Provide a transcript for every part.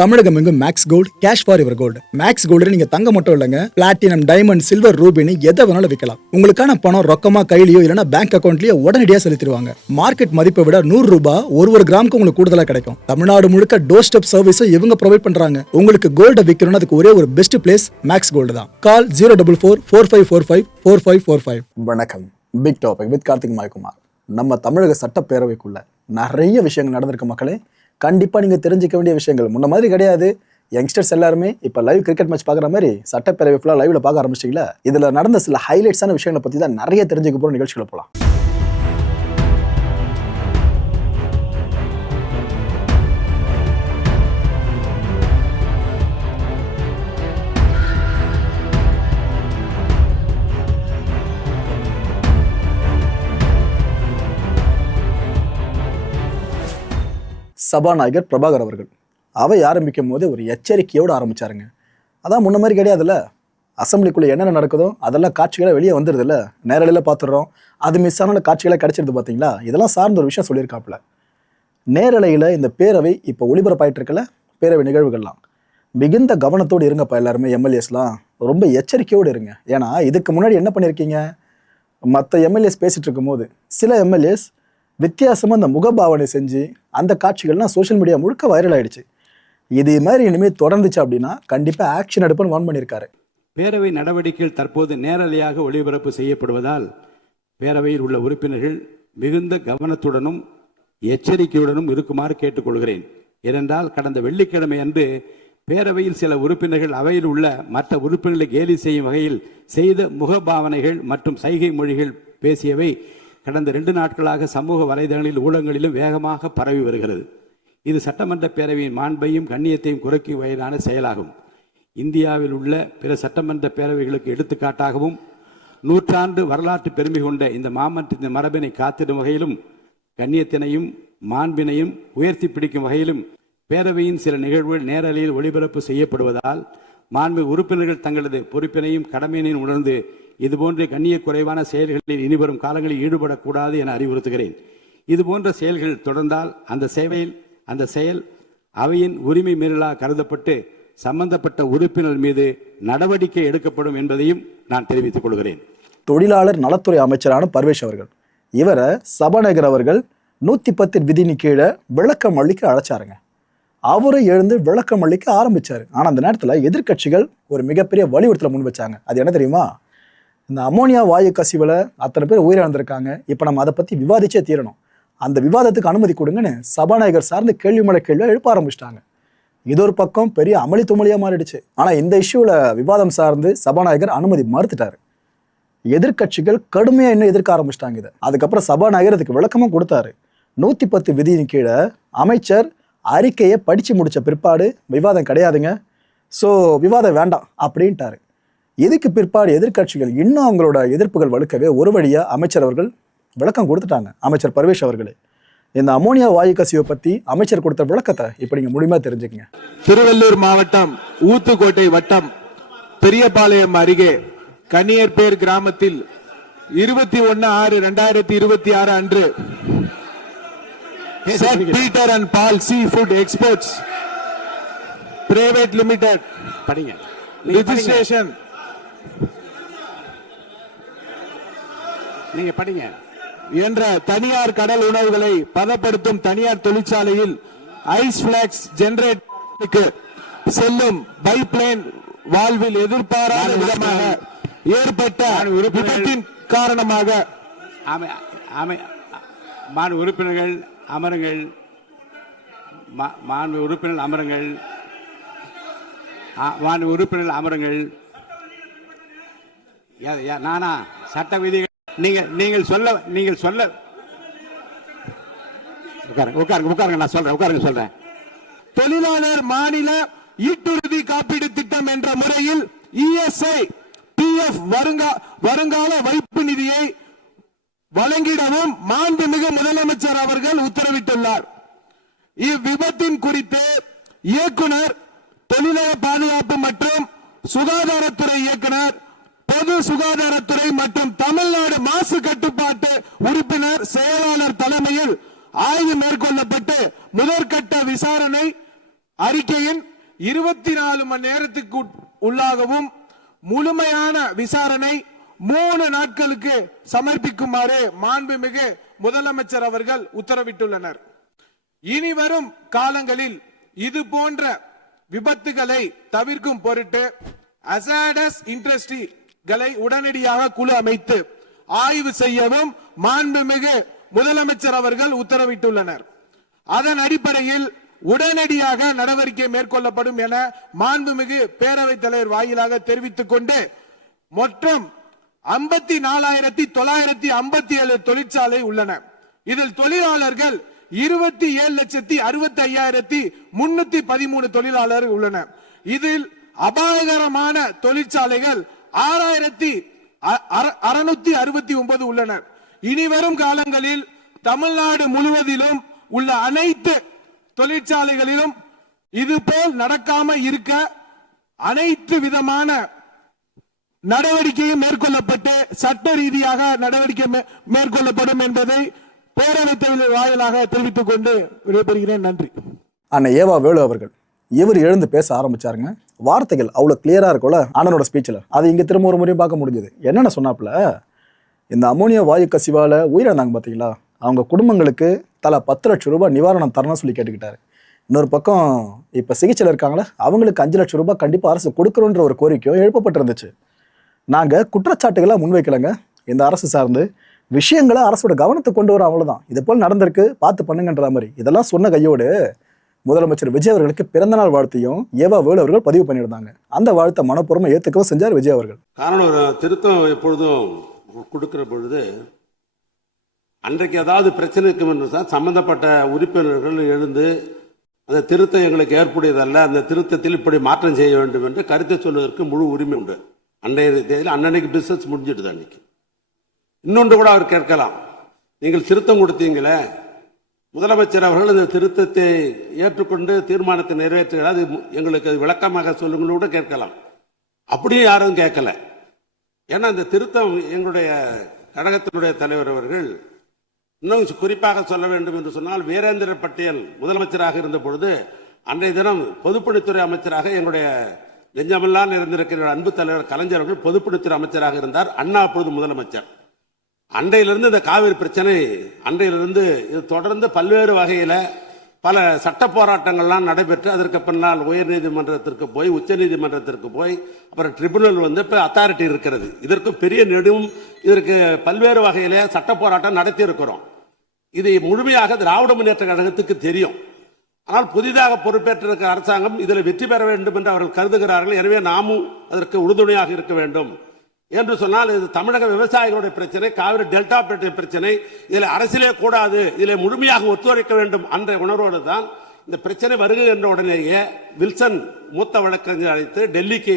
தமிழகம் எங்கும் Max Gold cash for your gold. Max Gold நீங்க தங்க மட்டும் இல்லைங்க, பிளாட்டினம், டைமண்ட், சில்வர், ரூபினி எதை வேணாலும் விற்கலாம். உங்களுக்கான பணம் ரொக்கமா கையிலயோ இல்லைன்னா பேங்க் அக்கௌண்ட்லயோ உடனடியாக செலுத்திடுவாங்க. மார்க்கெட் மதிப்பை விட 100 ரூபாய் ஒரு கிராமுக்கு உங்களுக்கு கூடுதலா கிடைக்கும். தமிழ்நாடு முழுக்க டோர் ஸ்டெப் சர்வீஸும் இவங்க ப்ரொவைட் பண்றாங்க. உங்களுக்கு கோல்ட விற்கணும்னா அதுக்கு ஒரே ஒரு பெஸ்ட் பிளேஸ் மேக்ஸ் கோல்டு தான். கால் 04445454545. வணக்கம். Big topic with Karthik Mayakumar. நம்ம தமிழக சட்டப்பேரவைக்குள்ள நிறைய விஷயங்கள் நடந்திருக்கு மக்களே. கண்டிப்பாக நீங்கள் தெரிஞ்சிக்க வேண்டிய விஷயங்கள் முன்ன மாதிரி கிடையாது. யங்ஸ்டர்ஸ் எல்லாருமே இப்போ லைவ் கிரிக்கெட் மேட்ச் பார்க்குற மாதிரி சட்டப்பேரவை ஃபுல்லாக லைவ்ல பார்க்க ஆரம்பிச்சிங்களா? இதில் நடந்த சில ஹைலைட்ஸான விஷயங்களை பற்றி தான் நிறைய தெரிஞ்சுக்க போகிற நிகழ்ச்சிகளை போகலாம். சபாநாயகர் பிரபாகர் அவர்கள் அவை ஆரம்பிக்கும் போது ஒரு எச்சரிக்கையோடு ஆரம்பிச்சாருங்க. அதான் முன்ன மாதிரி கிடையாதுல்ல. அசம்பிளிக்குள்ள என்னென்ன நடக்குதோ அதெல்லாம் காட்சிகளை வெளியே வந்துடுது இல்லை, நேரடியில் பார்த்துடுறோம். அது மிஸ் ஆன காட்சிகளை கிடைச்சிருது பார்த்தீங்களா? இதெல்லாம் சார்ந்த ஒரு விஷயம் சொல்லியிருக்காப்புல. நேரலையில் இந்த பேரவை இப்போ ஒளிபரப்பாயிட்டு இருக்கல, பேரவை நிகழ்வுகள்லாம் மிகுந்த கவனத்தோடு இருங்கப்பா. எல்லாருமே எம்எல்ஏஸ்லாம் ரொம்ப எச்சரிக்கையோடு இருங்க. ஏன்னா இதுக்கு முன்னாடி என்ன பண்ணியிருக்கீங்க, மற்ற எம்எல்ஏஸ் பேசிட்டு இருக்கும்போது சில எம்எல்ஏஸ் வித்தியாசமாக அந்த முகபாவனை செஞ்சு அந்த காட்சிகள்லாம் சோஷியல் மீடியா முழுக்க வைரல் ஆயிடுச்சு. இதே மாதிரி இனிமேல் தொடர்ந்துச்சு அப்படின்னா கண்டிப்பாக ஆக்ஷன் எடுப்புன்னு வார்ன் பண்ணியிருக்காரு. பேரவை நடவடிக்கைகள் தற்போது நேரலையாக ஒளிபரப்பு செய்யப்படுவதால் பேரவையில் உள்ள உறுப்பினர்கள் மிகுந்த கவனத்துடனும் எச்சரிக்கையுடனும் இருக்குமாறு கேட்டுக்கொள்கிறேன். ஏனென்றால் கடந்த வெள்ளிக்கிழமை அன்று பேரவையில் சில உறுப்பினர்கள் அவையில் உள்ள மற்ற உறுப்பினர்களை கேலி செய்யும் வகையில் செய்த முகபாவனைகள் மற்றும் சைகை மொழிகள் பேசியவை கடந்த 2 நாட்களாக சமூக வலைதளங்களில் ஊடகங்களிலும் வேகமாக பரவி வருகிறது. இது சட்டமன்ற பேரவையின் மாண்பையும் கண்ணியத்தையும் குறைக்கும் வகையிலான செயலாகும். இந்தியாவில் உள்ள பிற சட்டமன்ற பேரவைகளுக்கு எடுத்துக்காட்டாகவும் நூற்றாண்டு வரலாற்று பெருமை கொண்ட இந்த மாமன்றத்தின் மரபினை காத்திடும் வகையிலும் கண்ணியத்தினையும் மாண்பினையும் உயர்த்தி பிடிக்கும் வகையிலும் பேரவையின் சில நிகழ்வுகள் நேரலையில் ஒளிபரப்பு செய்யப்படுவதால் மாண்பு உறுப்பினர்கள் தங்களது பொறுப்பினையும் கடமையினையும் உணர்ந்து இதுபோன்ற கண்ணிய குறைவான செயல்களில் இனிவரும் காலங்களில் ஈடுபடக்கூடாது என அறிவுறுத்துகிறேன். இதுபோன்ற செயல்கள் தொடர்ந்தால் அந்த செயல் அவையின் உரிமை மீறலாக கருதப்பட்டு சம்பந்தப்பட்ட உறுப்பினர் மீது நடவடிக்கை எடுக்கப்படும் என்பதையும் நான் தெரிவித்துக் கொள்கிறேன். தொழிலாளர் நலத்துறை அமைச்சரான பர்வேஷ் அவர்கள் இவரை சபாநாயகர் அவர்கள் 110 விதியின் கீழே விளக்கம் அளிக்க அழைச்சாருங்க. அவரை எழுந்து விளக்கம் அளிக்க ஆரம்பிச்சாரு. ஆனால் அந்த நேரத்தில் எதிர்கட்சிகள் ஒரு மிகப்பெரிய வலியுறுத்தலை முன் வச்சாங்க. அது என்ன தெரியுமா? இந்த அமோனியா வாயு கசிவில் அத்தனை பேர் உயிரிழந்திருக்காங்க. இப்போ நம்ம அதை பற்றி விவாதிச்சே தீரணும். அந்த விவாதத்துக்கு அனுமதி கொடுங்கன்னு சபாநாயகர் சார்ந்து கேள்வி மேல கேள்வியை எழுப்ப ஆரம்பிச்சிட்டாங்க. இது ஒரு பக்கம் பெரிய அமளி துமளியாக மாறிடுச்சு. ஆனால் இந்த இஷ்யூவில் விவாதம் சார்ந்து சபாநாயகர் அனுமதி மறுத்துட்டாரு. எதிர்கட்சிகள் கடுமையாக இன்னும் எதிர்க்க ஆரம்பிச்சிட்டாங்க இதை. அதுக்கப்புறம் சபாநாயகர் இதுக்கு விளக்கமும் கொடுத்தாரு. 110 விதியின் கீழே அமைச்சர் அறிக்கையை படித்து முடித்த பிற்பாடு விவாதம் கிடையாதுங்க, ஸோ விவாதம் வேண்டாம் அப்படின்ட்டாரு. இதுக்கு பிற்பாடு எதிர்கட்சிகள் இன்னும் அவங்களோட எதிர்ப்புகள் வலுக்கவே ஒரு வழியா அமைச்சர் அவர்கள் விளக்கம் கொடுத்துட்டாங்க. அமைச்சர் பர்வேஷ் அவர்களே இந்த அமோனியா வாயு கசிவை பத்தி அமைச்சர் கொடுத்த விளக்கத்தை இப்ப நீங்க முழுமையா தெரிஞ்சுக்கங்க. திருவள்ளூர் மாவட்டம் ஊத்துக்கோட்டை வட்டம் பெரியபாளையம் அருகே கன்னியர்பேர் கிராமத்தில் 21/6/2026 அன்று Saint Peter and Paul sea food exports private limited registration நீங்க படிங்க என்ற தனியார் கடல் உணவுகளை பதப்படுத்தும் தனியார் தொழிற்சாலையில் ஐஸ் பிளாக்ஸ் ஜெனரேட்டருக்கு செல்லும் பைப்லைன் வால்வில் எதிர்பாராத விதமாக ஏற்பட்ட விபத்தின் காரணமாக உறுப்பினர்கள் அமருங்கள். உறுப்பினர்கள் அமருங்கள். நானா சட்ட விதிகள் நீங்கள் சொல்ல உட்காருங்க. நான் சொல்றேன். தொழிலாளர் மாநில ஈட்டுறுதி காப்பீடு திட்டம் என்ற முறையில் இஎஸ்ஐ பிஎஃப் வருங்கால வைப்பு நிதியை வழங்கிடவும் மாண்புமிகு முதலமைச்சர் அவர்கள் உத்தரவிட்டுள்ளார். இவ்விபத்தின் குறித்து இயக்குனர், தொழிலாள பாதுகாப்பு மற்றும் சுகாதாரத்துறை இயக்குனர், பொது சுகாதாரத்துறை மற்றும் தமிழ்நாடு மாசு கட்டுப்பாட்டு உறுப்பினர் செயலாளர் தலைமையில் ஆய்வு மேற்கொள்ளப்பட்டு முதற்கட்ட விசாரணை அறிக்கையின் 24 மணி நேரத்துக்கு உள்ளாகவும் முழுமையான விசாரணை 3 நாட்களுக்கு சமர்ப்பிக்குமாறு மாண்புமிகு முதலமைச்சர் அவர்கள் உத்தரவிட்டுள்ளனர். இனி வரும் காலங்களில் இது போன்ற விபத்துகளை தவிர்க்கும் பொருட்டு அசாடஸ் இண்டஸ்ட்ரிகளை உடனடியாக குழு அமைத்து ஆய்வு செய்யவும் மாண்புமிகு முதலமைச்சர் அவர்கள் உத்தரவிட்டுள்ளனர். அதன் அடிப்படையில் உடனடியாக நடவடிக்கை மேற்கொள்ளப்படும் என மாண்புமிகு பேரவைத் தலைவர் வாயிலாக தெரிவித்துக் கொண்டு மொத்தம் 54,957 தொழிற்சாலை உள்ளன. இதில் தொழிலாளர்கள் 27,65,313 தொழிலாளர்கள் உள்ளன. இதில் அபாயகரமான தொழிற்சாலைகள் 6,669 உள்ளனர். இனி வரும் காலங்களில் தமிழ்நாடு முழுவதிலும் உள்ள அனைத்து தொழிற்சாலைகளிலும் இதுபோல் நடக்காம இருக்க அனைத்து விதமான நடவடிக்கையும் மேற்கொள்ளப்பட்டு சட்ட ரீதியாக நடவடிக்கை மேற்கொள்ளப்படும் என்பதை பேரவைத் தலைவர் வாயிலாக தெரிவித்துக் கொண்டு விடைபெறுகிறேன். நன்றி. அண்ணன் ஏவா வேலு அவர்கள் இவர் எழுந்து பேச ஆரம்பிச்சாருங்க. வார்த்தைகள் அவ்வளோ கிளியரா இருக்கும்ல அண்ணனோட ஸ்பீச்சில். அது இங்க திரும்ப ஒரு முறையும் பார்க்க முடிஞ்சது. என்னென்ன சொன்னாப்புல, இந்த அமோனியா வாயு கசிவால உயிரிழந்தாங்க பார்த்தீங்களா, அவங்க குடும்பங்களுக்கு தலா 10 லட்சம் ரூபாய் நிவாரணம் தரணும்னு சொல்லி கேட்டுக்கிட்டாரு. இன்னொரு பக்கம் இப்போ சிகிச்சையில் இருக்காங்களே அவங்களுக்கு 5 லட்சம் ரூபாய் கண்டிப்பாக அரசு கொடுக்கணுன்ற ஒரு கோரிக்கையும் எழுப்பப்பட்டிருந்துச்சு. நாங்கள் குற்றச்சாட்டுகளாக முன்வைக்கலைங்க. இந்த அரசு சார்ந்து விஷயங்களை அரசோட கவனத்துக்கு கொண்டு வர அவ்வளோதான். இது போல் நடந்திருக்கு, பார்த்து பண்ணுங்கன்ற மாதிரி இதெல்லாம் சொன்ன கையோடு முதலமைச்சர் விஜய் அவர்களுக்கு பிறந்தநாள் வாழ்த்தையும் ஏவா வேலு அவர்கள் பதிவு பண்ணியிருந்தாங்க. அந்த வாழ்த்தை மனப்பூர்வமாக ஏற்றுக்கவும் செஞ்சார் விஜய் அவர்கள். காரணம், ஒரு திருத்தம் எப்பொழுதும் கொடுக்கிற பொழுது அன்றைக்கு ஏதாவது பிரச்சனை இருக்கும் என்று தான் சம்பந்தப்பட்ட உறுப்பினர்கள் எழுந்து அந்த திருத்தம் எங்களுக்கு ஏற்புடையதல்ல, அந்த திருத்தத்தில் இப்படி மாற்றம் செய்ய வேண்டும் என்று கருத்தை சொல்வதற்கு முழு உரிமை உண்டு. அன்றைய தேதியில் அன்னன்னைக்கு பிசினஸ் முடிஞ்சிடுது. அன்னைக்கு இன்னொன்று கூட அவர் கேட்கலாம், நீங்கள் திருத்தம் கொடுத்தீங்களே, முதலமைச்சர் அவர்கள் இந்த திருத்தத்தை ஏற்றுக்கொண்டு தீர்மானத்தை நிறைவேற்றுகிறார், அது எங்களுக்கு அது விளக்கமாக சொல்லுங்கள் கூட கேட்கலாம். அப்படியும் யாரும் கேட்கல. ஏன்னா இந்த திருத்தம் எங்களுடைய கழகத்தினுடைய தலைவர் அவர்கள், இன்னும் குறிப்பாக சொல்ல வேண்டும் என்று சொன்னால், வீரேந்திர பட்டேல் முதலமைச்சராக இருந்த பொழுது அன்றைய தினம் பொதுப்பணித்துறை அமைச்சராக எங்களுடைய நெஞ்சமெல்லாம் இருந்திருக்கிற அன்பு தலைவர் கலைஞர் அவர்கள் பொதுப்பணித்துறை அமைச்சராக இருந்தார். அண்ணா அப்பொழுது முதலமைச்சர். அன்றையிலிருந்து இந்த காவிரி பிரச்சனை அன்றையிலிருந்து இது தொடர்ந்து பல்வேறு வகையில பல சட்ட போராட்டங்கள்லாம் நடைபெற்று அதற்கு பின்னால் உயர் நீதிமன்றத்திற்கு போய் உச்ச நீதிமன்றத்திற்கு போய் அப்புறம் ட்ரிபுனல் வந்து இப்போ அத்தாரிட்டி இருக்கிறது. இதற்கு பெரிய நெடும் இதற்கு பல்வேறு வகையில சட்ட போராட்டம் நடத்தி இருக்கிறோம். இது முழுமையாக திராவிட முன்னேற்ற கழகத்துக்கு தெரியும். ஆனால் புதிதாக பொறுப்பேற்றிருக்கிற அரசாங்கம் இதில் வெற்றி பெற வேண்டும் என்று அவர்கள் கருதுகிறார்கள். எனவே நாமும் அதற்கு உறுதுணையாக இருக்க வேண்டும் என்று சொன்னால், இது தமிழக விவசாயிகளுடைய பிரச்சனை, காவிரி டெல்டா பிரச்சனை, இதில் அரசியலே கூடாது, இதில் முழுமையாக ஒத்துழைக்க வேண்டும் என்ற உணர்வோடு தான் இந்த பிரச்சனை வருகை என்ற உடனேயே வில்சன் மூத்த வழக்கறிஞர் அழைத்து டெல்லிக்கு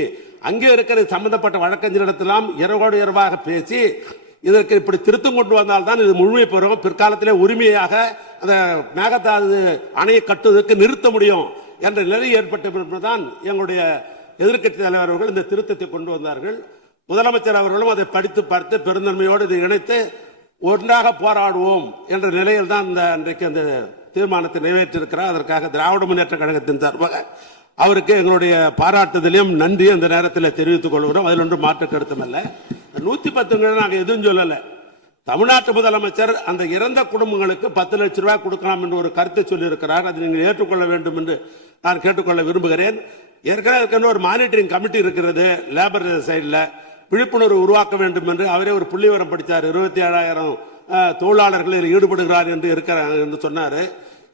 அங்கே இருக்கிற சம்பந்தப்பட்ட வழக்கறிஞரிடத்திலாம் இரவோடு இரவாக பேசி இதற்கு இப்படி திருத்தம் கொண்டு வந்தால்தான் இது முழுமை பெறும், பிற்காலத்திலே உரிமையாக அந்த மேகதாது அணையை கட்டுவதற்கு நிறுத்த முடியும் என்ற நிலை ஏற்பட்ட பின்புதான் எங்களுடைய எதிர்க்கட்சி தலைவர்கள் இந்த திருத்தத்தை கொண்டு வந்தார்கள். முதலமைச்சர் அவர்களும் அதை படித்து பார்த்து பெருந்தன்மையோடு இதை இணைத்து ஒன்றாக போராடுவோம் என்ற நிலையில் தான் அன்றைக்கு அந்த தீர்மானத்தை நிறைவேற்றிருக்கிறார். அதற்காக திராவிட முன்னேற்ற கழகத்தின் சார்பாக அவருக்கு எங்களுடைய பாராட்டுதலையும் நன்றி அந்த நேரத்தில் தெரிவித்துக் கொள்கிறோம். அதில் ஒன்றும் மாற்று கருத்தும் அல்ல. 110 நாங்கள் எதுவும் சொல்லலை. தமிழ்நாட்டு முதலமைச்சர் அந்த இறந்த குடும்பங்களுக்கு 10 லட்சம் ரூபாய் கொடுக்கலாம் என்று ஒரு கருத்தை சொல்லியிருக்கிறார். அதை நீங்கள் ஏற்றுக்கொள்ள வேண்டும் என்று நான் கேட்டுக்கொள்ள விரும்புகிறேன். ஏற்கனவே ஒரு மானிட்டரிங் கமிட்டி இருக்கிறது லேபர் சைடில், விழிப்புணர்வு உருவாக்க வேண்டும் என்று அவரே ஒரு புள்ளிவரம் படித்தார். 27,000 தொழிலாளர்கள் ஈடுபடுகிறார் என்று இருக்கிறார் என்று சொன்னார்.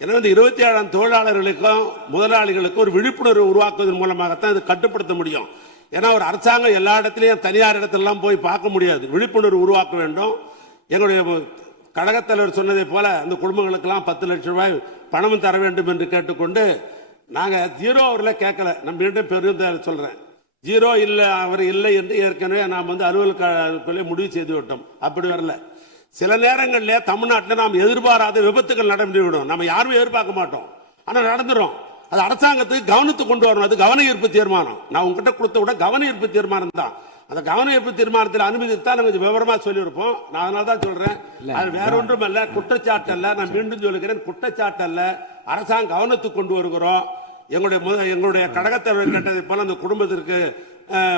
எனவே இந்த 27,000 தொழிலாளர்களுக்கும் முதலாளிகளுக்கும் ஒரு விழிப்புணர்வு உருவாக்குவதன் மூலமாகத்தான் இது கட்டுப்படுத்த முடியும். ஏன்னா ஒரு அரசாங்கம் எல்லா இடத்துலையும் தனியார் இடத்திலாம் போய் பார்க்க முடியாது. விழிப்புணர்வு உருவாக்க வேண்டும். எங்களுடைய கழகத் தலைவர் சொன்னதை போல அந்த குடும்பங்களுக்கெல்லாம் 10 லட்சம் ரூபாய் பணமும் தர வேண்டும் என்று கேட்டுக்கொண்டு, நாங்கள் ஜீரோ அவரில் கேட்கல. நம்ம மீண்டும் பெரும் சொல்றேன், ஜீரோ இல்லை அவர் இல்லை என்று ஏற்கனவே நாம் அலுவலக முடிவு செய்து விட்டோம். அப்படி வரல. சில நேரங்களில் தமிழ்நாட்டில் நாம் எதிர்பாராத விபத்துகள் நடந்துவிடும். நம்ம யாருமே எதிர்பார்க்க மாட்டோம், ஆனால் நடந்துடும். அது அரசாங்கத்துக்கு கவனத்துக்கு கொண்டு வரணும். அது கவன ஈர்ப்பு தீர்மானம். நான் உங்ககிட்ட கொடுத்த விட கவன ஈர்ப்பு தீர்மானம் தான். அந்த கவன ஈர்ப்பு தீர்மானத்தில் அனுமதித்தான் நாங்கள் விவரமா சொல்லியிருப்போம். நான் அதனால தான் சொல்றேன், அது வேற ஒன்றும் அல்ல, குற்றச்சாட்டு அல்ல. நான் மீண்டும் சொல்லுகிறேன், குற்றச்சாட்டு அல்ல. அரசாங்கம் கவனத்துக்கு கொண்டு வருகிறோம். எங்களுடைய கடகத்தலைவர் கேட்டதை போல அந்த குடும்பத்திற்கு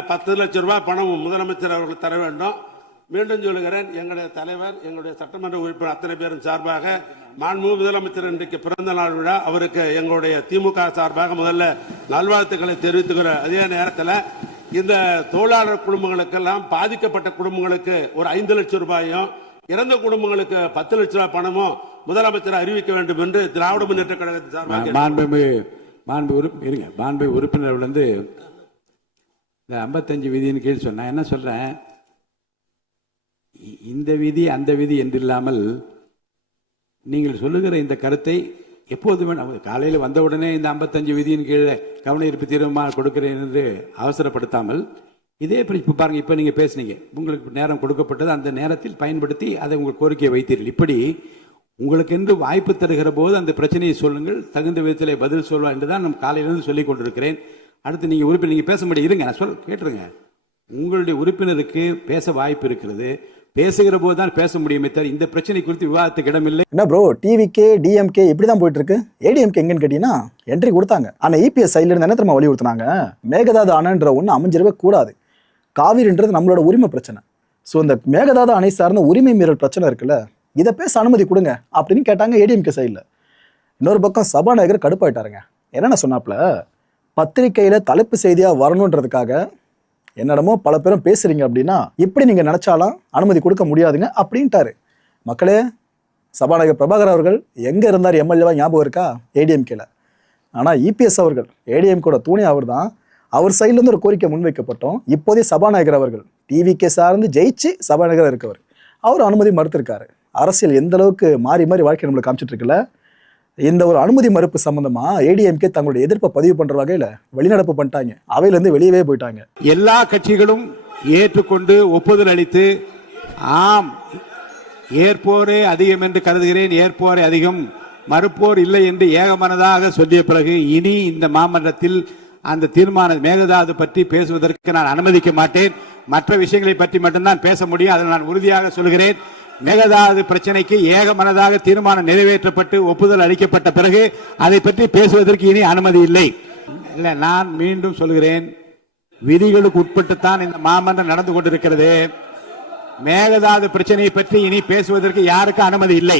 10 லட்சம் ரூபாய் பணம் முதலமைச்சர் அவர்கள் தர வேண்டும். மீண்டும் சொல்லுகிறேன், எங்களுடைய தலைவர், எங்களுடைய சட்டமன்ற உறுப்பினர் அத்தனை பேரும் சார்பாக மாண்புமிகு முதலமைச்சர் இன்றைக்கு பிறந்த நாள் விழா, அவருக்கு எங்களுடைய திமுக சார்பாக முதல்ல நல்வாழ்த்துக்களை தெரிவித்துக்கிற அதே நேரத்தில் இந்த தொழிலாளர் குடும்பங்களுக்கெல்லாம் பாதிக்கப்பட்ட குடும்பங்களுக்கு ஒரு 5 லட்சம் ரூபாயும், இறந்த குடும்பங்களுக்கு 10 லட்சம் ரூபாய் பணமும் முதலமைச்சர் அறிவிக்க வேண்டும் என்று திராவிட முன்னேற்ற கழகத்தின் சார்பாக மாண்பு உறுப்பினர் வந்து இந்த 55 விதியின் கீழ் சொன்ன என்ன சொல்றேன், இந்த விதி அந்த விதி என்று இல்லாமல் நீங்கள் சொல்லுகிற இந்த கருத்தை எப்போதுமே காலையில் வந்தவுடனே இந்த 55 விதியின் கீழே கவன ஈர்ப்பு தீர்மானம் கொடுக்கிறேன் என்று அவசரப்படுத்தாமல் இதே இப்போ பாருங்க, இப்போ நீங்க பேசுனீங்க, உங்களுக்கு நேரம் கொடுக்கப்பட்டது, அந்த நேரத்தில் பயன்படுத்தி அதை உங்கள் கோரிக்கையை வைத்தீர்கள். இப்படி உங்களுக்கு என்று வாய்ப்பு தருகிற போது அந்த பிரச்சனையை சொல்லுங்கள், தகுந்த விதத்தில் பதில் சொல்வா என்றுதான் நான் காலையிலிருந்து சொல்லிக் கொண்டிருக்கிறேன். அடுத்து நீங்க உறுப்பினர் நீங்க பேச முடியும், இருங்க நான் கேட்டுருங்க. உங்களுடைய உறுப்பினருக்கு பேச வாய்ப்பு இருக்கிறது, பேசுகிற போது தான் பேச முடியுமே தவிர இந்த பிரச்சனை குறித்து விவாதத்துக்கு இடமில்லை. என்ன ப்ரோ, டிவிகே டிஎம்கே இப்படி தான் போயிட்டு இருக்கு. ஏடிஎம்கே எங்கன்னு கேட்டீங்கன்னா என்ட்ரி கொடுத்தாங்க. ஆனால் இபிஎஸ் சைட்ல இருந்து என்ன தெரியுமா வலியுறுத்தினாங்க, மேகதாது அணைன்ற ஒன்று அமைஞ்சிடவே கூடாது, காவிரின்றது நம்மளோட உரிமை பிரச்சனை. ஸோ இந்த மேகதாது அணை சார்ந்த உரிமை மீறல் பிரச்சனை இருக்குல்ல, இதை பேச அனுமதி கொடுங்க அப்படின்னு கேட்டாங்க ஏடிஎம்கே சைடில். இன்னொரு பக்கம் சபாநாயகர் கடுப்பாயிட்டாருங்க. என்னென்ன சொன்னாப்புல, பத்திரிகையில் தலைப்பு செய்தியாக வரணுன்றதுக்காக என்னிடமோ பல பேரும் பேசுறீங்க அப்படின்னா இப்படி நீங்க நினைச்சாலும் அனுமதி கொடுக்க முடியாதுங்க அப்படின்ட்டாரு. மக்களே, சபாநாயகர் பிரபாகர் அவர்கள் எங்க இருந்தார் எம்எல்ஏவா ஞாபகம் இருக்கா? ஏடிஎம்கேல. ஆனா இபிஎஸ் அவர்கள் ஏடிஎம்கோட தூணி அவர் தான். அவர் சைட்ல இருந்து ஒரு கோரிக்கை முன்வைக்கப்பட்டோம். இப்போதே சபாநாயகர் அவர்கள் டிவிகே சார்ந்து ஜெயிச்சு சபாநாயகர் இருக்கவர், அவர் அனுமதி மறுத்திருக்காரு. அரசியல் எந்த அளவுக்கு மாறி மாறி வாழ்க்கை நம்மளுக்கு காமிச்சிட்டு இருக்குல்ல. இந்த ஒரு அனுமதி மறுப்பு சம்பந்தமா ஏடிஎம்கே தங்களுடைய எதிர்ப்பை பதிவு பண்ற வகையில வெளிநடப்பு பண்ணிட்டாங்க. அவையிலிருந்து வெளியவே போயிட்டாங்க. எல்லா கட்சிகளும் ஏற்றுக்கொண்டு ஒப்புதல் அளித்து ஆம் ஏற்போரே அதிகம் என்று கருதுகிறேன், ஏற்போரே அதிகம், மறுப்போர் இல்லை என்று ஏகமனதாக சொல்லிய பிறகு இனி இந்த மாமன்றத்தில் அந்த தீர்மானம் மேகதாது பற்றி பேசுவதற்கு நான் அனுமதிக்க மாட்டேன். மற்ற விஷயங்களை பற்றி மட்டும்தான் பேச முடியும். அதை நான் உறுதியாக சொல்கிறேன். மேகதாது பிரச்சனைக்கு ஏகமனதாக தீர்மானம் நிறைவேற்றப்பட்டு ஒப்புதல் அளிக்கப்பட்ட பிறகு அதை பற்றி பேசுவதற்கு இனி அனுமதி இல்லை. நான் மீண்டும் சொல்கிறேன், விதிகளுக்கு உட்பட்டுத்தான் இந்த மாமன்றம் நடந்து கொண்டிருக்கிறது. மேகதாது பிரச்சனையை பற்றி இனி பேசுவதற்கு யாருக்கு அனுமதி இல்லை.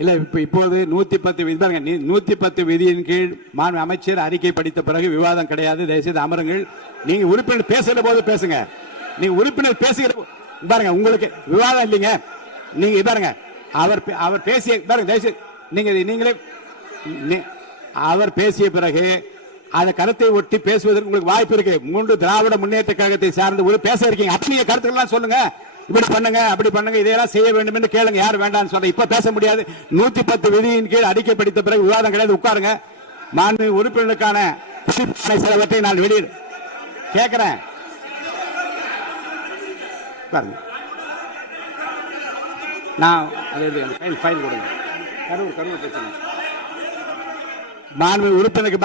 இல்ல இப்போது 110 விதியின் கீழ் மாண்பு அமைச்சர் அறிக்கை படித்த பிறகு விவாதம் கிடையாது. தயவுசெய்து அமருங்கள். நீங்க உறுப்பினர் பேசுகிற போது பேசுங்க. நீங்க உறுப்பினர் பேசுகிற பாருங்க, உங்களுக்கு விவாதம் இல்லைங்க. நீங்க பாருங்க, அவர் பேசிய பாருங்க, தயவுசெய்து நீங்களே அவர் பேசிய பிறகு அந்த கருத்தை ஒட்டி பேசுவதற்கு உங்களுக்கு வாய்ப்பு இருக்கு. 3 திராவிட முன்னேற்ற கழகத்தை சார்ந்து ஒரு பேச இருக்கீங்க. அப்படியே கருத்துக்கள்லாம் சொல்லுங்க, இப்படி பண்ணுங்க அப்படி பண்ணுங்க, இதெல்லாம் செய்ய வேண்டும் என்று கேளுங்க. யார் வேண்டாம்னு சொல்ற இப்ப பேச முடியாது. 110 விதியின் கீழ் அறிக்கை படித்த பிறகு விவாதம் கிடையாது. உட்காருங்க. மாண்பு உறுப்பினருக்கான சிலவற்றை நான் வெளியே கேட்கிறேன். நான் ஃபைல் கொடுங்க. கரூர் பிரச்சனை மாண்பு உறுப்பினருக்கு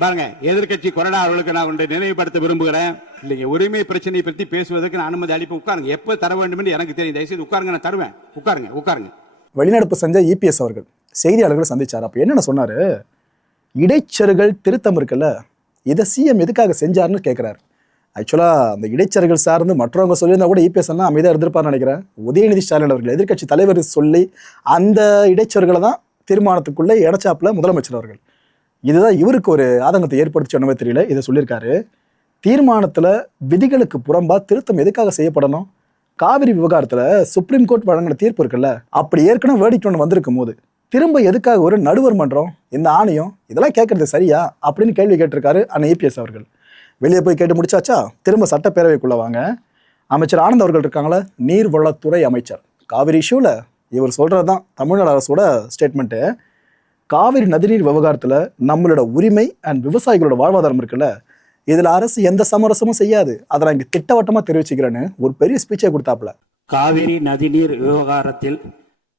பாருங்க எதிர்கட்சி கொறடா அவர்களுக்கு நான் ஒன்றை நினைவுபடுத்த விரும்புகிறேன். இல்லைங்க, உரிமை பிரச்சனையை பற்றி பேசுவதற்கு நான் அனுமதி அளிப்பேன். உட்காருங்க. எப்போ தர வேண்டும் என்று எனக்கு தெரியும். தயவுசெய்து உட்காருங்க, நான் தருவேன். உட்காருங்க. வெளிநடப்பு செஞ்ச இபிஎஸ் அவர்கள் செய்தியாளர்களை சந்திச்சார். அப்ப என்னென்ன சொன்னாரு, இடைச்செருகல் திருத்தம் இருக்குல்ல, இதை சிஎம் எதுக்காக செஞ்சாருன்னு கேட்கிறாரு. ஆக்சுவலா அந்த இடைச்செருகல் சார்ந்து மற்றவங்க சொல்லியிருந்தா கூட இபிஎஸ் எல்லாம் அமைதியாக இருந்திருப்பார்னு நினைக்கிறேன். உதயநிதி ஸ்டாலின் அவர்கள் எதிர்கட்சி தலைவர் சொல்லி அந்த இடைச்செருகளை தான் தீர்மானத்துக்குள்ளே இடைச்சாப்புல முதலமைச்சர் அவர்கள். இதுதான் இவருக்கு ஒரு ஆதங்கத்தை ஏற்படுத்தி சொன்னவே தெரியல. இதை சொல்லியிருக்காரு. தீர்மானத்துல விதிகளுக்கு புறம்பா திருத்தம் எதுக்காக செய்யப்படணும்? காவிரி விவகாரத்துல சுப்ரீம் கோர்ட் வழங்கின தீர்ப்பு இருக்குல்ல, அப்படி ஏற்கனவே வேடிக்கை ஒன்று வந்திருக்கும் போது திரும்ப எதுக்காக ஒரு நடுவர் மன்றம், இந்த ஆணையம், இதெல்லாம் கேட்கறது சரியா அப்படின்னு கேள்வி கேட்டிருக்காரு அண்ணன் இபிஎஸ் அவர்கள். வெளியே போய் கேட்டு முடிச்சாச்சா, திரும்ப சட்டப்பேரவைக்குள்ள வாங்க. அமைச்சர் ஆனந்த் அவர்கள் இருக்காங்களே, நீர்வளத்துறை அமைச்சர். காவிரி இஷ்யூல இவர் சொல்றதுதான் தமிழ்நாடு அரசோட ஸ்டேட்மெண்ட்டு. காவிரி நதிநீர் விவகாரத்துல நம்மளோட உரிமை அண்ட் விவசாயிகளோட வாழ்வாதாரம் இருக்குல்ல, இதுல அரசு எந்த சமரசமும் செய்யாது, அதை நான் இங்க திட்டவட்டமா தெரிவிச்சுக்கிறேன்னு ஒரு பெரிய ஸ்பீச்சை கொடுத்தாப்புல. காவிரி நதிநீர் விவகாரத்தில்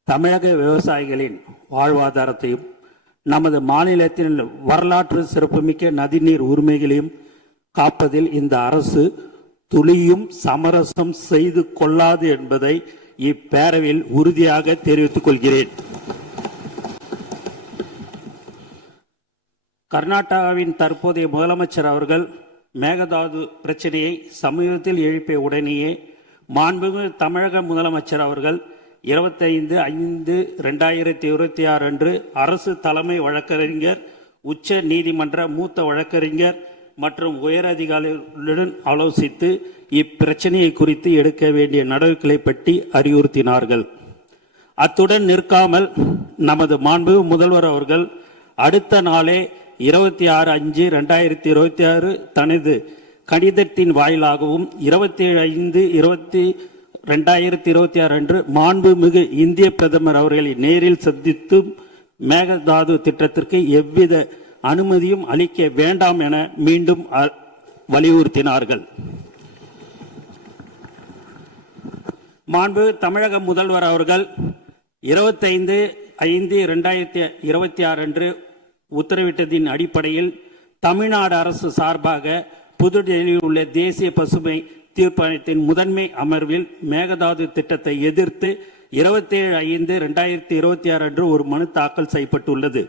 தமிழக விவசாயிகளின் வாழ்வாதாரத்தையும் நமது மாநிலத்தின் வரலாற்று சிறப்புமிக்க நதிநீர் உரிமைகளையும் காப்பதில் இந்த அரசு துளியும் சமரசம் செய்து கொள்ளாது என்பதை இப்பேரவையில் உறுதியாக தெரிவித்துக் கொள்கிறேன். கர்நாடகாவின் தற்போதைய முதலமைச்சர் அவர்கள் மேகதாது பிரச்சனையை சமீபத்தில் எழுப்பிய உடனேயே மாண்புமிகு தமிழக முதலமைச்சர் அவர்கள் 25/5/2026 அன்று அரசு தலைமை வழக்கறிஞர், உச்ச நீதிமன்ற மூத்த வழக்கறிஞர் மற்றும் உயரதிகாரிகளுடன் ஆலோசித்து இப்பிரச்சனையை குறித்து எடுக்க வேண்டிய நடவடிக்கைகளை பற்றி அறிவுறுத்தினார்கள். அத்துடன் நிற்காமல் நமது மாண்புமிகு முதல்வர் அவர்கள் அடுத்த நாளே 26/5/2026 தனது கடிதத்தின் வாயிலாகவும் 27/5/2026 அன்று மாண்புமிகு இந்திய பிரதமர் அவர்களை நேரில் சந்தித்தும் மேகதாது திட்டத்திற்கு எவ்வித அனுமதியும் அளிக்க வேண்டாம் என மீண்டும் வலியுறுத்தினார்கள். மாண்பு தமிழக முதல்வர் அவர்கள் 25/5/2026 அன்று உத்தரவிட்டதின் அடிப்படையில் தமிழ்நாடு அரசு சார்பாக புதுடெல்லியில் உள்ள தேசிய பசுமை தீர்ப்பாயத்தின் முதன்மை அமர்வில் மேகதாது திட்டத்தை எதிர்த்து 27/5/2026 அன்று ஒரு மனு தாக்கல் செய்யப்பட்டுள்ளது.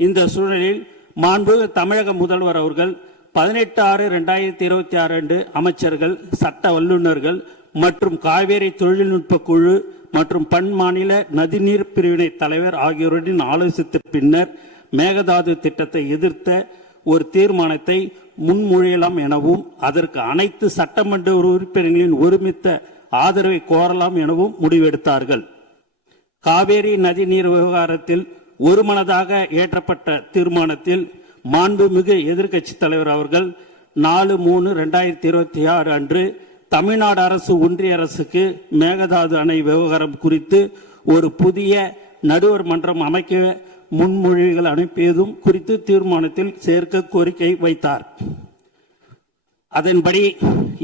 இந்த சூழலில் மாண்பு தமிழக முதல்வர் அவர்கள் 18/6/2026 அன்று அமைச்சர்கள், சட்ட வல்லுநர்கள் மற்றும் காவேரி தொழில்நுட்ப குழு மற்றும் பன்மாநில நதிநீர் பிரிவினை தலைவர் ஆகியோருடன் ஆலோசித்த பின்னர் மேகதாது திட்டத்தை எதிர்த்த ஒரு தீர்மானத்தை முன்மொழியலாம் எனவும் அதற்கு அனைத்து சட்டமன்ற உறுப்பினர்களின் ஒருமித்த ஆதரவை கோரலாம் எனவும் முடிவெடுத்தார்கள். காவேரி நதிநீர் விவகாரத்தில் ஒருமனதாக ஏற்றப்பட்ட தீர்மானத்தில் மாண்புமிகு எதிர்க்கட்சி தலைவர் அவர்கள் 4/3/2026 அன்று தமிழ்நாடு அரசு ஒன்றிய அரசுக்கு மேகதாது அணை விவகாரம் குறித்து ஒரு புதிய நடுவர் மன்றம் அமைக்க முன்மொழிகள் அனுப்பியதும் குறித்து தீர்மானத்தில் சேர்க்க கோரிக்கை வைத்தார். அதன்படி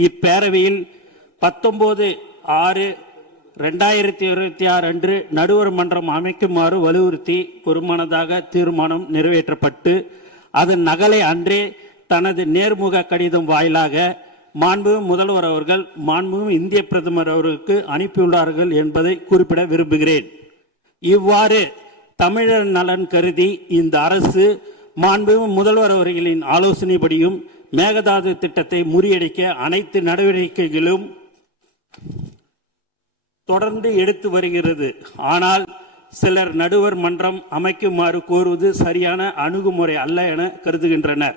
இப்பேரவையில் 19/6/2026 அன்று நடுவர் மன்றம் அமைக்குமாறு வலியுறுத்தி ஒருமனதாக தீர்மானம் நிறைவேற்றப்பட்டு அதன் நகலை அன்றே தனது நேர்முக கடிதம் வாயிலாக மாண்புமிகு முதல்வர் அவர்கள் மாண்புமிகு இந்திய பிரதமர் அவருக்கு அனுப்பியுள்ளார்கள் என்பதை குறிப்பிட விரும்புகிறேன். இவ்வாறு தமிழர் நலன் கருதி இந்த அரசு மாண்புமிகு முதல்வர் அவர்களின் ஆலோசனைப்படியும் மேகதாது திட்டத்தை முறியடிக்க அனைத்து நடவடிக்கைகளும் தொடர்ந்து எடுத்து வருகிறது. ஆனால் சிலர் நடுவர் மன்றம் அமைக்குமாறு கோருவது சரியான அணுகுமுறை அல்ல என கருதுகின்றனர்.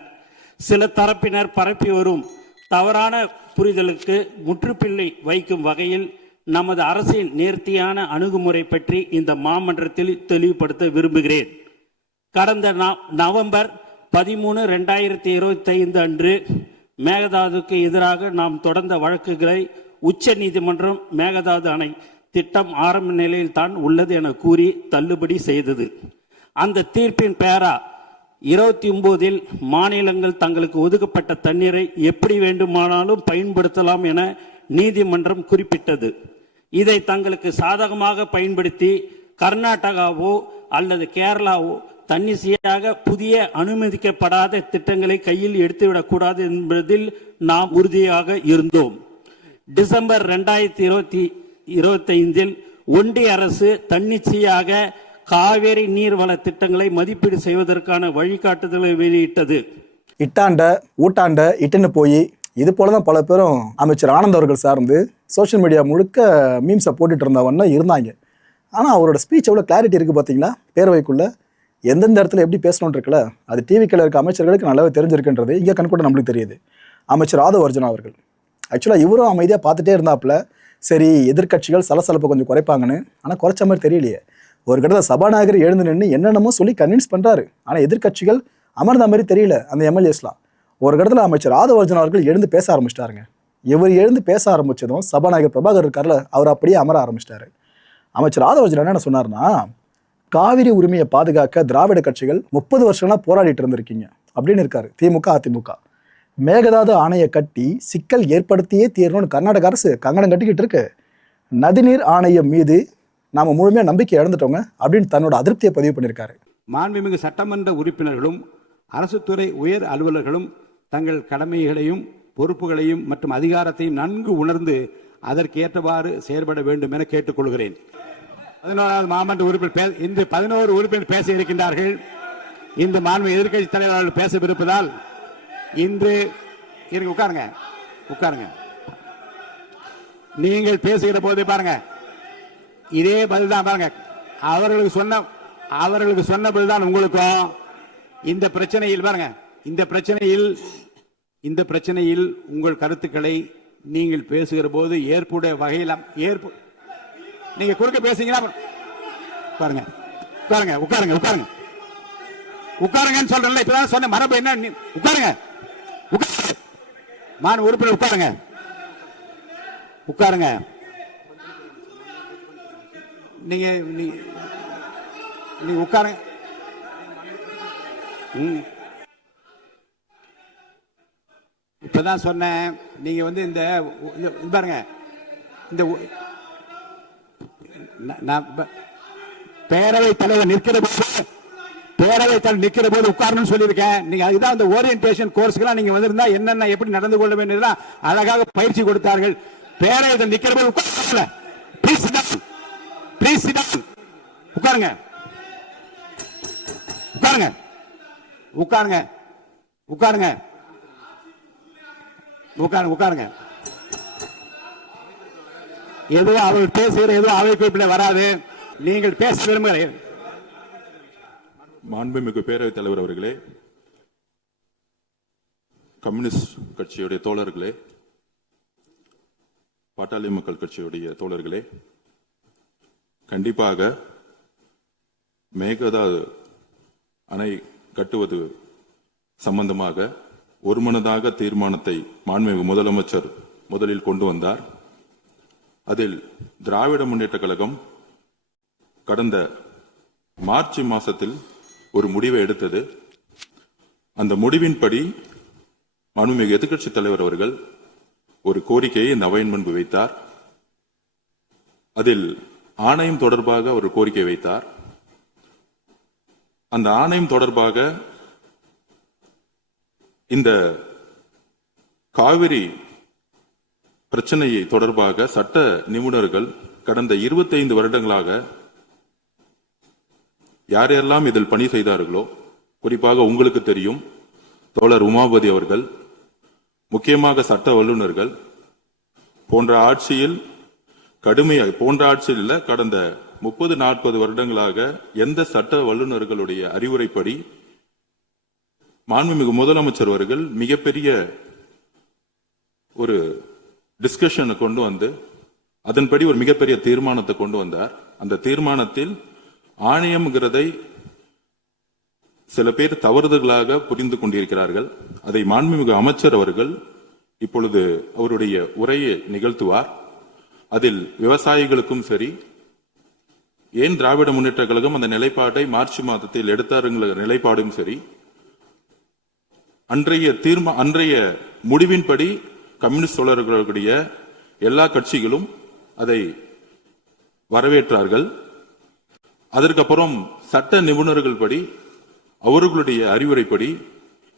சில தரப்பினர் பரப்பி வரும் தவறான புரிதலுக்கு முற்றுப்புள்ளி வைக்கும் வகையில் நமது அரசின் நேர்த்தியான அணுகுமுறை பற்றி இந்த மாமன்றத்தில் தெளிவுபடுத்த விரும்புகிறேன். கடந்த நவம்பர் 13/2025 அன்று மேகதாதுக்கு எதிராக நாம் தொடர்ந்த வழக்குகளை உச்ச நீதிமன்றம் மேகதாது அணை திட்டம் ஆரம்ப நிலையில் தான் உள்ளது என கூறி தள்ளுபடி செய்தது. அந்த தீர்ப்பின் பேரா 29 மாநிலங்கள் தங்களுக்கு ஒதுக்கப்பட்ட தண்ணீரை எப்படி வேண்டுமானாலும் பயன்படுத்தலாம் என நீதிமன்றம் குறிப்பிட்டது. இதை தங்களுக்கு சாதகமாக பயன்படுத்தி கர்நாடகாவோ அல்லது கேரளாவோ தன்னிச்சையாக புதிய அனுமதிக்கப்படாத திட்டங்களை கையில் எடுத்துவிடக்கூடாது என்பதில் நாம் உறுதியாக இருந்தோம். டிசம்பர் 2025 ஒன்றிய அரசு தன்னிச்சையாக காவேரி நீர்வள திட்டங்களை மதிப்பீடு செய்வதற்கான வழிகாட்டுதலை வெளியிட்டது. இட்டாண்ட ஊட்டாண்ட இட்டுன்னு போய் இது போல தான் பல பேரும் அமைச்சர் ஆனந்த் அவர்கள் சார்ந்து சோஷியல் மீடியா முழுக்க மீம்ஸை போட்டுட்டு இருந்தவன்னா இருந்தாங்க. ஆனால் அவரோட ஸ்பீச் எவ்வளோ கிளாரிட்டி இருக்குது பார்த்தீங்களா? பேரவைக்குள்ளே எந்தெந்த இடத்துல எப்படி பேசணும்னு இருக்குல்ல, அது டிவிக்கில் இருக்க அமைச்சர்களுக்கு நல்லாவே தெரிஞ்சிருக்குன்றது இங்கே கண்கூட நம்மளுக்கு தெரியுது. அமைச்சர் ஆதவ் அர்ஜுனா அவர்கள் ஆக்சுவலாக இவரும் அமைதியாக பார்த்துட்டே இருந்தாப்புல, சரி எதிர்கட்சிகள் சலசலப்பை கொஞ்சம் குறைப்பாங்கன்னு. ஆனால் குறைச்ச மாதிரி தெரியலையே. ஒரு கட்டத்தில் சபாநாயகர் எழுந்து நின்று என்னென்னமோ சொல்லி கன்வின்ஸ் பண்ணுறாரு. ஆனால் எதிர்கட்சிகள் அமர்ந்த மாதிரி தெரியல அந்த எம்எல்ஏஸ்லாம். ஒரு கட்டத்தில் அமைச்சர் ஆதவ் அர்ஜுனா அவர்கள் எழுந்து பேச ஆரம்பிச்சிட்டாருங்க. இவர் எழுந்து பேச ஆரம்பித்ததும் சபாநாயகர் பிரபாகர் இருக்கார்ல, அவர் அப்படியே அமர ஆரம்பிச்சிட்டாரு. அமைச்சர் ஆதவ் அர்ஜுனா என்ன சொன்னார்னா, காவிரி உரிமையை பாதுகாக்க திராவிட கட்சிகள் 30 வருஷங்களாக போராடிட்டு இருந்திருக்கீங்க அப்படின்னு இருக்காரு. திமுக அதிமுக மேகதாது ஆணையை கட்டி சிக்கல் ஏற்படுத்தியே தீரணும்னு கர்நாடக அரசு கங்கணம் கட்டிக்கிட்டு இருக்கு. நதிநீர் ஆணையம் மீது நாம முழுமையாக நம்பிக்கை இழந்துட்டோங்க அப்படின்னு தன்னோட அதிருப்தியை பதிவு பண்ணியிருக்காரு. மாண்புமிகு சட்டமன்ற உறுப்பினர்களும் அரசு துறை உயர் அலுவலர்களும் தங்கள் கடமைகளையும் பொறுப்புகளையும் மற்றும் அதிகாரத்தையும் நன்கு உணர்ந்து அதற்கு ஏற்றவாறு செயல்பட வேண்டும் என கேட்டுக்கொள்கிறேன். 11வது மாமன்ற உறுப்பினர் இன்று 11 உறுப்பினர் பேச இருக்கின்றார்கள். இந்த மாண்பு எதிர்க்கட்சி தலைவர்கள் பேசவிருப்பதால் இன்று இருங்க, உட்காருங்க உட்காருங்க. நீங்கள் பேசுகிற போது பாருங்க, இதே பதில் தான் பாருங்க, அவர்களுக்கு சொன்ன பதில்தான் உங்களுக்கும். இந்த பிரச்சனையில் பாருங்க, இந்த பிரச்சனையில் உங்கள் கருத்துக்களை நீங்கள் பேசுகிற போது ஏற்புடைய வகையில் நீங்க குறுக்க பேசுறீங்களா? பாருங்க, உட்காருங்க உட்காருங்க உட்காருங்க உட்காருங்கன்னு சொல்றேன்ல, இப்பதான் சொன்ன மரபு என்ன? உட்காருங்க உட்காருங்க, மாநில உறுப்பினர் உட்காருங்க உட்காருங்க. நீங்க உட்காருங்க. இப்பதான் சொன்னேன், நீங்க வந்து இந்த பாருங்க, இந்த பேரவைத் தலைவர் நிற்கிற போது உட்காரணும்னு சொல்லியிருக்கேன். நீங்க அதுதான் அந்த ஓரியன்டேஷன் கோர்ஸ்க்கெல்லாம் நீங்க வந்திருந்தா என்னென்ன எப்படி நடந்து கொள்ள வேண்டியதுலாம் அழகாக பயிற்சி கொடுத்தார்கள். பேரவையில் நிற்கிற போது உட்கார, ப்ளீஸ் உட்காருங்க உட்காருங்க உட்காருங்க உட்காருங்க உட்காருங்க உட்காருங்க. எதுவும் அவர்கள் பேசுகிற எதுவும் அவை குறிப்பிட வராது. நீங்கள் பேச விரும்புகிறேன். மாண்புமிகு பேரவைத் தலைவர் அவர்களே, கம்யூனிஸ்ட் கட்சியுடைய தோழர்களே, பாட்டாளி மக்கள் கட்சியுடைய தோழர்களே, கண்டிப்பாக மேகதாது அணை கட்டுவது சம்பந்தமாக ஒருமனதாக தீர்மானத்தை மாண்புமிகு முதலமைச்சர் முதலில் கொண்டு வந்தார். அதில் திராவிட முன்னேற்ற கழகம் கடந்த மார்ச் மாசத்தில் ஒரு முடிவை எடுத்தது. அந்த முடிவின்படி மாண்புமிகு எதிர்க்கட்சி தலைவர் அவர்கள் ஒரு கோரிக்கையை இந்த அவையின் முன்பு வைத்தார். அதில் ஆணையம் தொடர்பாக ஒரு கோரிக்கை வைத்தார். அந்த ஆணையம் தொடர்பாக இந்த காவிரி பிரச்சனையை தொடர்பாக சட்ட நிபுணர்கள் கடந்த 25 வருடங்களாக யாரெல்லாம் இதில் பணி செய்தார்களோ, குறிப்பாக உங்களுக்கு தெரியும் தோழர் உமாபதி அவர்கள், முக்கியமாக சட்ட வல்லுநர்கள் போன்ற ஆட்சியில் கடந்த 30-40 வருடங்களாக எந்த சட்ட வல்லுநர்களுடைய அறிவுரைப்படி மாண்புமிகு முதலமைச்சர் அவர்கள் மிகப்பெரிய ஒரு டிஸ்கஷனை கொண்டு வந்து அதன்படி ஒரு மிகப்பெரிய தீர்மானத்தை கொண்டு வந்தார். அந்த தீர்மானத்தில் ஆணையம்ங்கிறதை சில பேர் தவறுதலாக புரிந்து கொண்டிருக்கிறார்கள். அதை மாண்புமிகு அமைச்சர் அவர்கள் இப்பொழுது அவருடைய உரையை நிகழ்த்துவார். அதில் விவசாயிகளுக்கும் சரி, ஏன் திராவிட முன்னேற்ற கழகம் அந்த நிலைப்பாட்டை மார்ச் மாதத்தில் எடுத்தாருங்கிற நிலைப்பாடும் சரி, அன்றைய முடிவின்படி கம்யூனிஸ்ட் தோழர்களுடைய எல்லா கட்சிகளும் அதை வரவேற்றார்கள். அதற்கப்புறம் சட்ட நிபுணர்கள் படி அவர்களுடைய அறிவுரைப்படி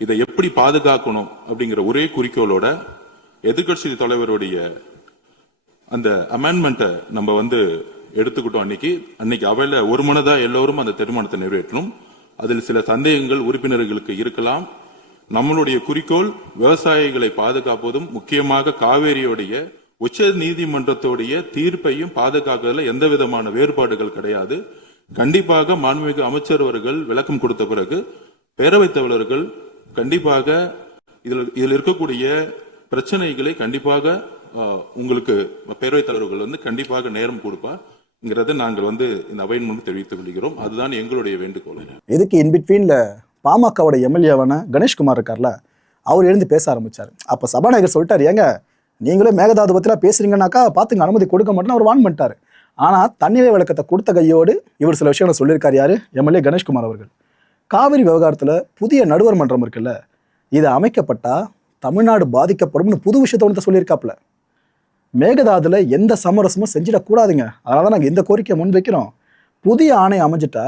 இதை எப்படி பாதுகாக்கணும் அப்படிங்கிற ஒரே குறிக்கோளோட எதிர்க்கட்சி தலைவருடைய அந்த அமெண்ட்மெண்ட்டை நம்ம எடுத்துக்கிட்டோம். அன்னைக்கு அவையில ஒரு மனதா எல்லோரும் அந்த தீர்மானத்தை நிறைவேற்றணும். அதில் சில சந்தேகங்கள் உறுப்பினர்களுக்கு இருக்கலாம். நம்மளுடைய குறிக்கோள் விவசாயிகளை பாதுகாப்பதும், முக்கியமாக காவேரியுடைய உச்ச நீதிமன்றத்துடைய தீர்ப்பையும் பாதுகாக்கிறதுல எந்த விதமான வேறுபாடுகள் கிடையாது. கண்டிப்பாக மாண்புமிகு அமைச்சர் அவர்கள் விளக்கம் கொடுத்த பிறகு பேரவைத் தலைவர்கள் கண்டிப்பாக இதில் இருக்கக்கூடிய பிரச்சனைகளை கண்டிப்பாக உங்களுக்கு பேரவைத் தலைவர்கள் கண்டிப்பாக நேரம் கொடுப்பாங்கிறத நாங்கள் இந்த அவையின் முன்பு தெரிவித்துக் கொள்கிறோம். அதுதான் எங்களுடைய வேண்டுகோள். இதுக்கு இன்பிட்வீன்ல பாமகவோட எம்எல்ஏவான கணேஷ்குமார் இருக்கார்ல, அவர் எழுந்து பேச ஆரம்பிச்சார். அப்ப சபாநாயகர் சொல்லிட்டாரு, ஏங்க நீங்களே மேகதாது பத்திலாம் பேசுறீங்கன்னாக்கா பாத்துங்க, அனுமதி கொடுக்க மாட்டேன்னு அவர் வான் பண்ணிட்டாரு. ஆனா தண்ணீரை விளக்கத்தை கொடுத்த கையோடு இவர் சில விஷயங்களை சொல்லியிருக்காரு. யாரு? எம்எல்ஏ கணேஷ்குமார் அவர்கள். காவிரி விவகாரத்துல புதிய நடுவர் மன்றம் இருக்குல்ல, இது அமைக்கப்பட்டா தமிழ்நாடு பாதிக்கப்படும்னு புது விஷயத்த சொல்லியிருக்காப்ல. மேகதாதுல எந்த சமரசமும் செஞ்சிடக்கூடாதுங்க, அதனால நாங்க இந்த கோரிக்கையை முன்வைக்கிறோம். புதிய ஆணை அமைஞ்சிட்டா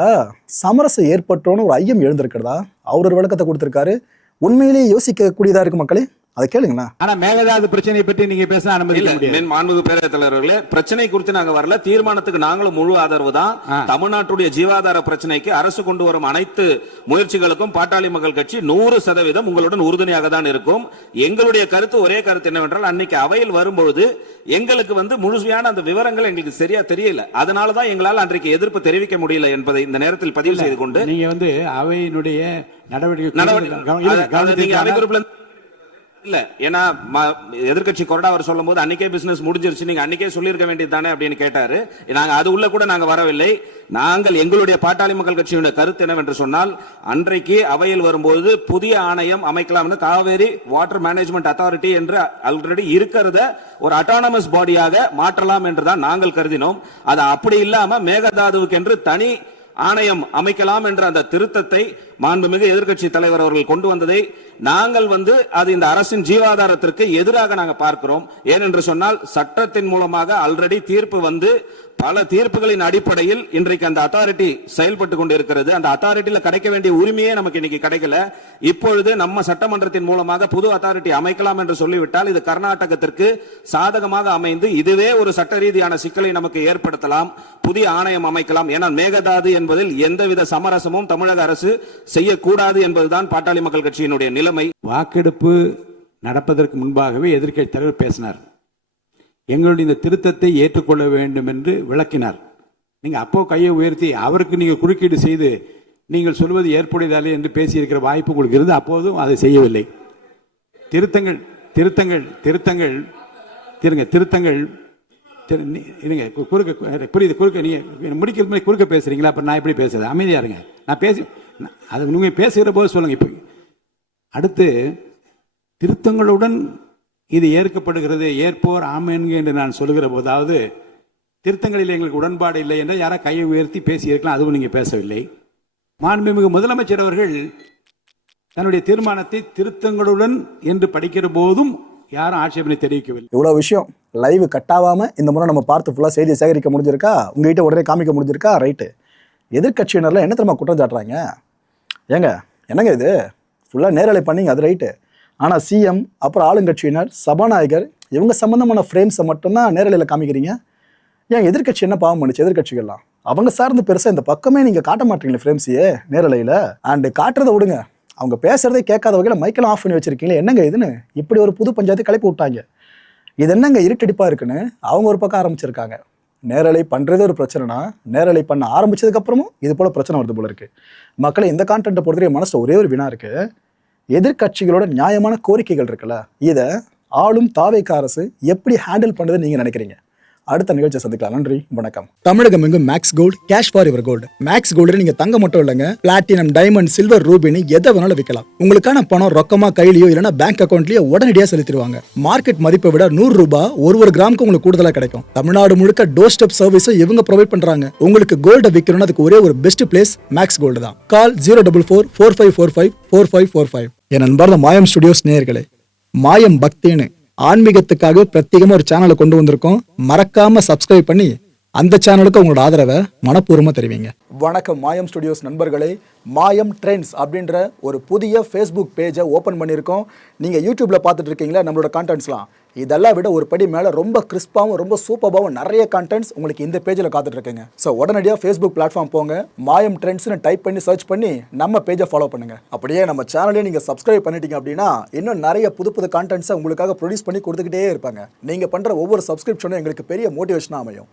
சமரசம் ஏற்பட்டோன்னு ஒரு ஐயம் எழுந்திருக்கிறதா அவர் ஒரு விளக்கத்தை கொடுத்திருக்காரு. உண்மையிலேயே யோசிக்க கூடியதா இருக்கு மக்களே. அதை கேளுங்களேன். ஆனா மேகதாது பிரச்சனையை பற்றி நீங்க பேச அனுமதிக்க முடியாது. மாண்புமிகு பேரவைத் தலைவர்களே, பிரச்சனை குறித்து நாங்க வரல, தீர்மானத்துக்கு நாங்களும் முழு ஆதரவு தான். தமிழ்நாட்டுடைய ஜீவாதார பிரச்சனைக்கு அரசு கொண்டு வரும் அனைத்து முயற்சிகளுக்கும் பாட்டாளி மக்கள் கட்சி 100% உங்களுடன் உறுதுணையாக தான் இருக்கும். எங்களுடைய கருத்து ஒரே கருத்து என்னவென்றால், அன்னைக்கு அவையில் வரும்பொழுது எங்களுக்கு முழுமையான அந்த விவரங்கள் எங்களுக்கு சரியா தெரியல. அதனாலதான் எங்களால் அன்றைக்கு எதிர்ப்பு தெரிவிக்க முடியல என்பதை இந்த நேரத்தில் பதிவு செய்து கொண்டு, நீங்க அவையினுடைய நடவடிக்கை இல்ல, ஏன்னா எதிர்கட்சி கொறடா அவர் சொல்லும் போது அன்னைக்கே பிசினஸ் முடிஞ்சிருச்சு, நீங்க அன்னைக்கே சொல்லிருக்க வேண்டியது தானே அப்படின்னு கேட்டாரு. நாங்க அது உள்ள கூட நாங்க வரவில்லை. நாங்கள் எங்களுடைய பாட்டாளி மக்கள் கட்சியுடைய கருத்து என்னவென்று சொன்னால், அன்றைக்கு அவையில் வரும்போது புதிய ஆணையம் அமைக்கலாம், காவேரி வாட்டர் மேனேஜ்மெண்ட் அத்தாரிட்டி என்று ஆல்ரெடி இருக்கிறத ஒரு அட்டானமஸ் பாடியாக மாற்றலாம் என்றுதான் நாங்கள் கருதினோம். அது அப்படி இல்லாம மேகதாதுவுக்கு என்று தனி ஆணையம் அமைக்கலாம் என்ற அந்த திருத்தத்தை மாண்புமிகு எதிர்க்கட்சி தலைவர் அவர்கள் கொண்டு வந்ததை நாங்கள் அது இந்த அரசின் ஜீவாதாரத்திற்கு எதிராக நாங்கள் பார்க்கிறோம். ஏனென்று சொன்னால், சட்டத்தின் மூலமாக ஆல்ரெடி தீர்ப்பு பல தீர்ப்புகளின் அடிப்படையில் இன்றைக்கு அந்த அத்தாரிட்டி செயல்பட்டு கொண்டிருக்கிறது. அந்த அத்தாரிட்டியில கிடைக்க வேண்டிய உரிமையே நமக்கு இன்னைக்கு கிடைக்கல. இப்பொழுது நம்ம சட்டமன்றத்தின் மூலமாக புது அத்தாரிட்டி அமைக்கலாம் என்று சொல்லிவிட்டால், இது கர்நாடகத்திற்கு சாதகமாக அமைந்து இதுவே ஒரு சட்ட ரீதியான சிக்கலை நமக்கு ஏற்படுத்தலாம். புதிய ஆணையம் அமைக்கலாம். ஏன்னா மேகதாது என்பதில் எந்தவித சமரசமும் தமிழக அரசு செய்யக்கூடாது என்பதுதான் பாட்டாளி மக்கள் கட்சியினுடைய நிலைமை. வாக்கெடுப்பு நடப்பதற்கு முன்பாகவே எதிர்க்கட்சி தலைவர் பேசினார். எங்களுடைய இந்த திருத்தத்தை ஏற்றுக்கொள்ள வேண்டும் என்று விளக்கினார். நீங்க அப்போ கையை உயர்த்தி அவருக்கு நீங்க குறுக்கீடு செய்து நீங்கள் சொல்வது ஏற்புடையதாலே என்று பேசியிருக்கிற வாய்ப்பு உங்களுக்கு இருந்து அப்போதும் அதை செய்யவில்லை. திருத்தங்கள் திருத்தங்கள் திருத்தங்கள் திருத்தங்கள் இருங்க, புரியுது. குறுக்க நீங்க முடிக்கிற குறுக்க பேசுறீங்களா? அப்ப நான் எப்படி பேசுறது? அமைதியா இருங்க. நான் பேசி அது நீங்க பேசுகிற போது சொல்லுங்க. இப்போ அடுத்து திருத்தங்களுடன் இது ஏற்கப்படுகிறது, ஏற்போர் ஆமேன்க என்று நான் சொல்லுகிற போதாவது, திருத்தங்களில் எங்களுக்கு உடன்பாடு இல்லை என்று யாரா கையை உயர்த்தி பேசியிருக்கலாம். அதுவும் நீங்க பேசவில்லை. மாண்புமிகு முதலமைச்சர் அவர்கள் தன்னுடைய தீர்மானத்தை திருத்தங்களுடன் என்று படிக்கிற போதும் யாரும் ஆட்சேபனை தெரிவிக்கவில்லை. இவ்வளவு விஷயம் லைவ் கட்டாவாம இந்த முறை நம்ம பார்த்து ஃபுல்லா செய்தியை சேகரிக்க முடிஞ்சிருக்கா? உங்ககிட்ட உடனே காமிக்க முடிஞ்சிருக்கா? ரைட்டு. எதிர்கட்சியினர்லாம் என்ன தெரியுமா குற்றம் சாட்டுறாங்க? ஏங்க என்னங்க இது ஃபுல்லாக நேரலை பண்ணிங்க, அது ரைட்டு. ஆனால் சிஎம் அப்புறம் ஆளுங்கட்சியினர் சபாநாயகர் இவங்க சம்பந்தமான ஃப்ரேம்ஸை மட்டும்தான் நேரலையில் காமிக்கிறீங்க. ஏன் எதிர்கட்சி என்ன பாவம் பண்ணுச்சு? எதிர்கட்சிகள்லாம் அவங்க சார்ந்து பெருசாக இந்த பக்கமே நீங்கள் காட்ட மாட்டீங்களே ஃப்ரேம்ஸையே நேரலையில். அண்டு காட்டுறதை விடுங்க, அவங்க பேசுறதே கேட்காத வகையில் மைக்கெல்லாம் ஆஃப் பண்ணி வச்சிருக்கீங்களே, என்னங்க இதுன்னு இப்படி ஒரு புது பஞ்சாயத்து கிளப்பி விட்டாங்க. இது என்னங்க இருட்டடிப்பாக இருக்குன்னு அவங்க ஒரு பக்கம் ஆரம்பிச்சிருக்காங்க. நேரலை பண்ணுறது ஒரு பிரச்சனைனா, நேரலை பண்ண ஆரம்பிச்சதுக்கப்புறமும் இது போல் பிரச்சனை வருது போல இருக்குது. மக்களை இந்த கான்டென்ட்டை பொறுத்தவரை மனசில் ஒரே ஒரு வினா இருக்குது. எதிர்கட்சிகளோட நியாயமான கோரிக்கைகள் இருக்குல்ல, இதை ஆளும் தாவேக அரசு எப்படி ஹேண்டில் பண்ணுறதுன்னு நீங்கள் நினைக்கிறீங்க? அடுத்த நிகழ்ச்சியை சந்திக்கலாம். நன்றி, வணக்கம். தமிழகம் எங்கும் Max Gold, cash for your gold. Max Gold நீங்க தங்க மட்டும் இல்லைங்க, பிளாட்டினம், டைமண்ட், சில்வர், ரூபினி எதை வேணாலும் விற்கலாம். உங்களுக்கான பணம் ரொக்கமா கையிலயோ இல்லைன்னா பேங்க் அக்கௌண்ட்லயோ உடனடியாக செலுத்திடுவாங்க. மார்க்கெட் மதிப்பை விட 100 ரூபாய் ஒரு கிராமுக்கு உங்களுக்கு கூடுதலாக கிடைக்கும். தமிழ்நாடு முழுக்க டோர் ஸ்டெப் சர்வீஸும் இவங்க ப்ரொவைட் பண்றாங்க. உங்களுக்கு கோல்டை விற்கணும்னு அதுக்கு ஒரே ஒரு பெஸ்ட் பிளேஸ் மேக்ஸ் கோல்டு தான். கால் 04445454545. என் அன்பார்ந்த மாயம் ஸ்டுடியோஸ் நேயர்களே, மாயம் பக்தின்னு ஆன்மீகத்துக்காக பிரத்யேகமா ஒரு சேனலை கொண்டு வந்திருக்கோம். மறக்காம சப்ஸ்கிரைப் பண்ணி அந்த சேனலுக்கு உங்களோட ஆதரவை மனப்பூர்வமா தெரிவிங்க. வணக்கம் மாயம் ஸ்டுடியோஸ் நண்பர்களே. மாயம் ட்ரெண்ட்ஸ் அப்படின்ற ஒரு புதிய ஃபேஸ்புக் பேஜை ஓப்பன் பண்ணியிருக்கோம். நீங்கள் யூடியூப்ல பார்த்துட்டு இருக்கீங்களா நம்மளோட கான்டென்ட்ஸ்லாம், இதெல்லாம் விட ஒரு படி மேலே ரொம்ப கிறிஸ்பாகவும் ரொம்ப சூப்பராகவும் நிறைய கான்டென்ட்ஸ் உங்களுக்கு இந்த பேஜில் காத்துட்டு இருக்குங்க. ஸோ உடனடியாக ஃபேஸ்புக் பிளாட்ஃபார்ம் போங்க, மாயம் ட்ரெண்ட்ஸ்னு டைப் பண்ணி சர்ச் பண்ணி நம்ம பேஜை ஃபாலோ பண்ணுங்க. அப்படியே நம்ம சேனலையும் நீங்கள் சப்ஸ்கிரைப் பண்ணிட்டீங்க அப்படின்னா இன்னும் நிறைய புது புது கான்டென்ட்ஸை உங்களுக்காக ப்ரொடியூஸ் பண்ணி கொடுத்துக்கிட்டே இருப்பாங்க. நீங்கள் பண்ணுற ஒவ்வொரு சப்ஸ்கிரிப்ஷனும் எங்களுக்கு பெரிய மோட்டிவேஷனாக அமையும்.